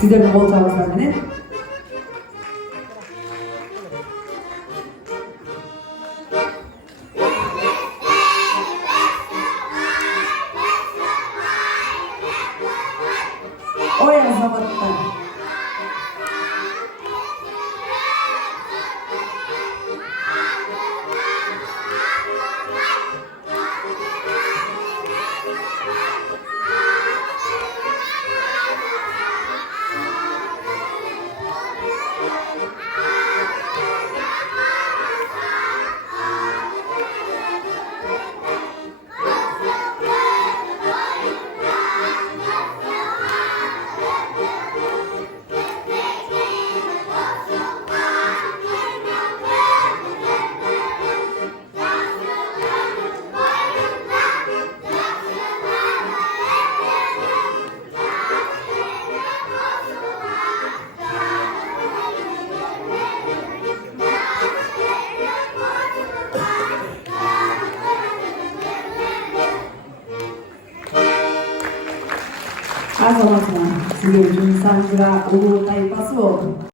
Size bir volta basarmene. Oraya zamanında. Her zaman sizin için Sandra Ulu Tayfası oldu.